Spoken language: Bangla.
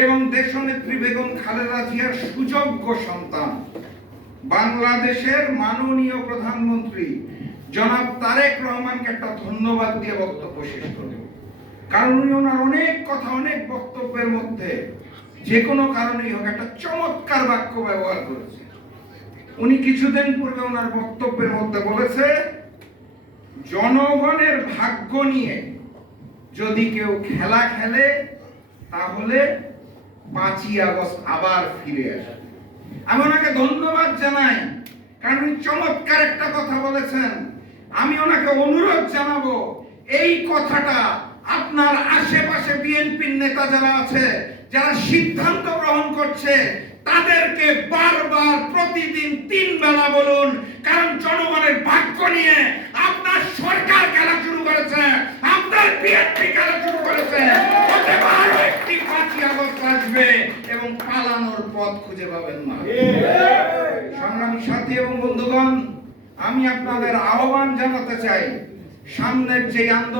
এবং দেশনেত্রী বেগম খালেদা জিয়ার সুযোগ্য সন্তান বাংলাদেশের মাননীয় প্রধানমন্ত্রী জনাব তারেক রহমানকে একটা ধন্যবাদ দিয়ে বক্তব্য শেষ করব। কারণ উনি ওনার অনেক কথা, অনেক বক্তব্যের মধ্যে যে কোনো কারণেই হোক একটা চমৎকার বাক্য ব্যবহার করেছে। উনি কিছুদিন পূর্বে ওনার বক্তব্যের মধ্যে বলেছে, জনগণের ভাগ্য নিয়ে যদি কেউ খেলা খেলে তাহলে 5ই আগস্ট আবার ফিরে আসে। আমি ওনাকে ধন্যবাদ জানাই, কারণ উনি চমৎকার একটা কথা বলেছেন। আমি ওনাকে অনুরোধ জানাবো, এই কথাটা আপনার আশেপাশে বিএনপির নেতা যারা আছে, যারা সিদ্ধান্ত গ্রহণ করছে, তাদেরকে বারবার প্রতিদিন 3 বেলা বলুন। কারণ জনগণের ভাগ্য নিয়ে আপনার সরকার খেলা শুরু করেছে, আপনার বিএনপি খেলা শুরু করেছে। আরো একটি 5ই আগস্ট আসবে এবং পালানোর পথ খুঁজে পাবেন না। সংগ্রামী সাথী এবং বন্ধুগণ, আমি আপনাদের আহ্বান জানাতে চাই, সামনের যে আন্দোলন